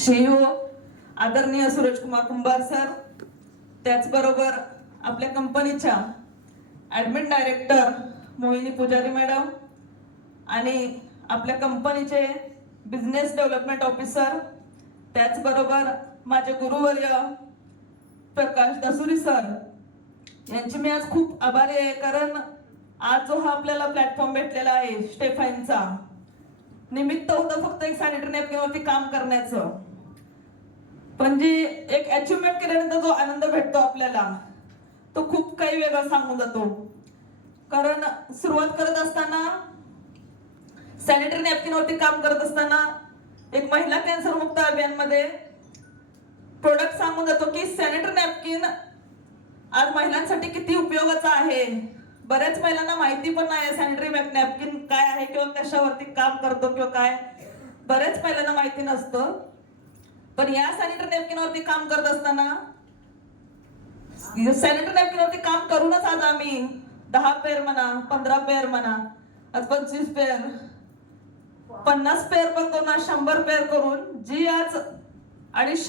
CEO आदरणीय सूरजकुमार कुंभार sir, त्याचबरोबर आपल्या कंपनीच्या ॲडमिन डायरेक्टर मोहिनी पुजारी मॅडम आणि आपल्या कंपनीचे बिझनेस डेव्हलपमेंट ऑफिसर, त्याचबरोबर माझे गुरुवर्य प्रकाश दसुरी सर यांची मी आज खूप आभारी आहे, कारण आज जो हा आपल्याला प्लॅटफॉर्म भेटलेला आहे स्टेफाईनचा, निमित्त होतं फक्त एक सॅनिटरी नॅपकिनवरती काम करण्याचं, पण जी एक अचिव्हमेंट केल्यानंतर जो आनंद भेटतो आपल्याला तो खूप काही वेगळा सांगून जातो. कारण सुरुवात करत असताना सॅनिटरी नॅपकिनवरती काम करत असताना एक महिला कॅन्सर मुक्त अभियानमध्ये प्रोडक्ट सांगून जातो की सॅनिटरी नॅपकिन आज महिलांसाठी किती उपयोगाचा आहे. बऱ्याच महिलांना माहिती पण नाही सॅनिटरी नॅपकिन काय आहे किंवा कशावरती काम करतो किंवा काय, बऱ्याच महिलांना माहिती नसतं. पण या सॅनिटरी नॅपकिनवरती काम करत असताना सॅनिटरी नॅपकिनवरती काम करूनच आज आम्ही 10 पेअर म्हणा, 15 पेअर म्हणा, 25 पेअर, 50 पेअर पण करून 100 पेअर करून जी आज 250